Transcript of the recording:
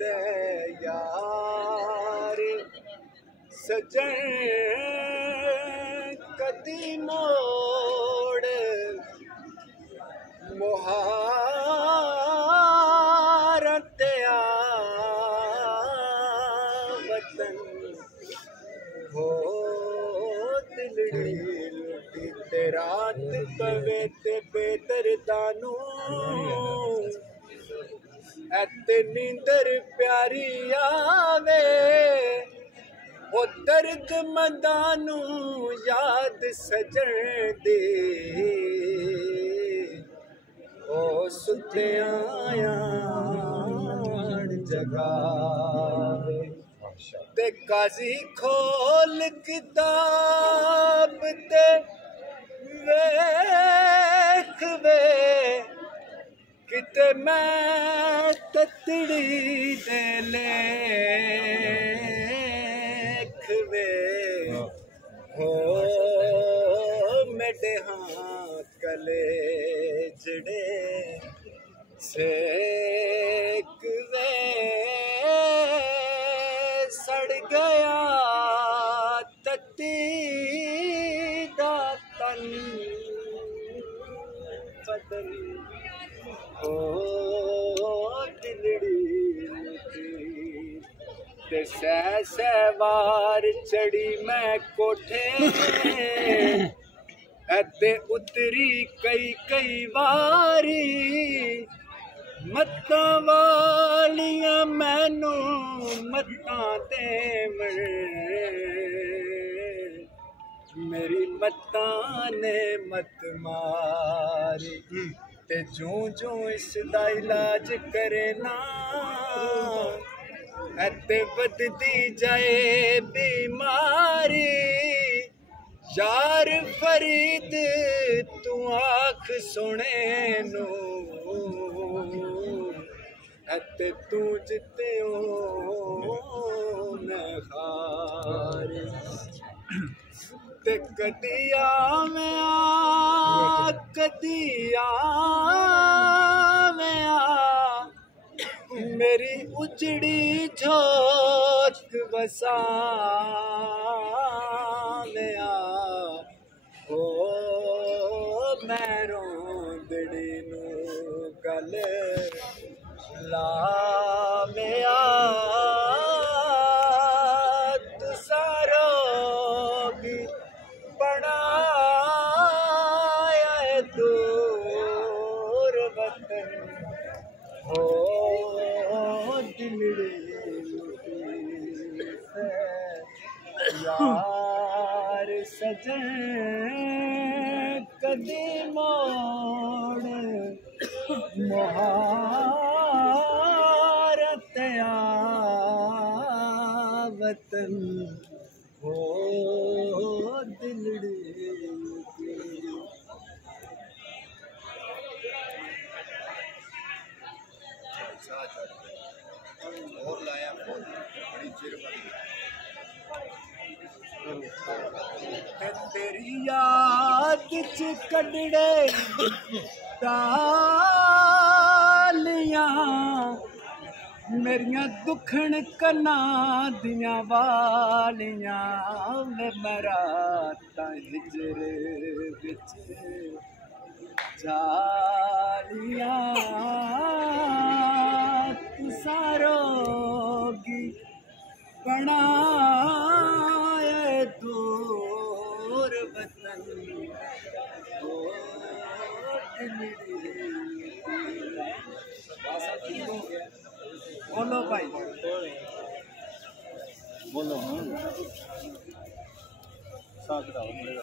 ते यार सजन कदी मोड़ मुहारत वतन हो दिलड़ी लुटी ते रात पवे ते बेदर्दानू ऐते नींदर प्यारी आवे ओ दर्द मंदानू याद सजन दे ओ सुते आयान जगावे ते काजी खोल किताब ते वेख वे किते मैं ततड़ी दे लेख वे हो मेरे हाँ कले जड़े सेक वे सड़ गया तती दा तन बदल ओ दिलड़ी ते सहवार चढ़ी मैं कोठे अते उतरी कई वारी मत्ता वालियां मैनू मत्ता देवण मेरी मत्ता ने मत मारी ते जूं इसदा इलाज करे ना अते बददी जाए बीमारी यार फरीद तू आख सुने नो अते तू जिते ओ मैं खार ते कदी आवें मेरी उजड़ी झोंक वसावें ओ मैं रोंदड़ी नू गल लावें तू सारोगी बनाया दूर वतन हो दिलड़ी यार सजन कदी मोड़ मुहारत वतन हो दिलड़ी और लाया बड़ी चिर तेरी याद च कड़े तालियां मेरियां दुखन कना दियां वालियां मेरा हिजर बिच जालियां तू सारोगी बनाए दूर वतन हो बोलो भाई बोलो साथ